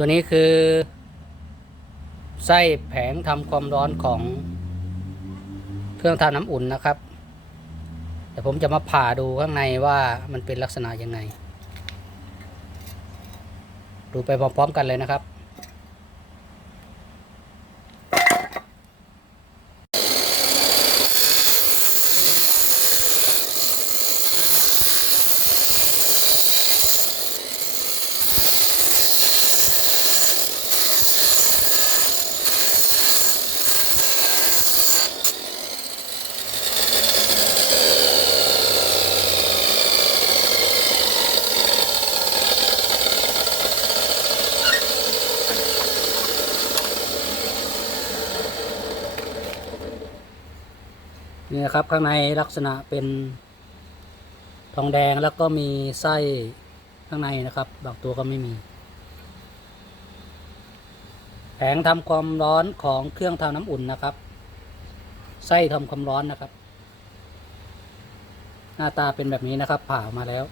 ตัวนี้คือไส้แผงทำความร้อนของเครื่องทำน้ำอุ่นนะครับเดี๋ยวผมจะมาผ่าดูข้างในว่ามันเป็นลักษณะยังไง ดูไปพร้อมๆกันเลยนะครับ นี่นะครับข้างในลักษณะเป็นทองแดงแล้วก็มีไส้ข้างในนะครับ บางตัวก็ไม่มี แผงทำความร้อนของเครื่องทำน้ำอุ่นนะครับ ไส้ทำความร้อนนะครับ หน้าตาเป็นแบบนี้นะครับ ผ่าออกมาแล้ว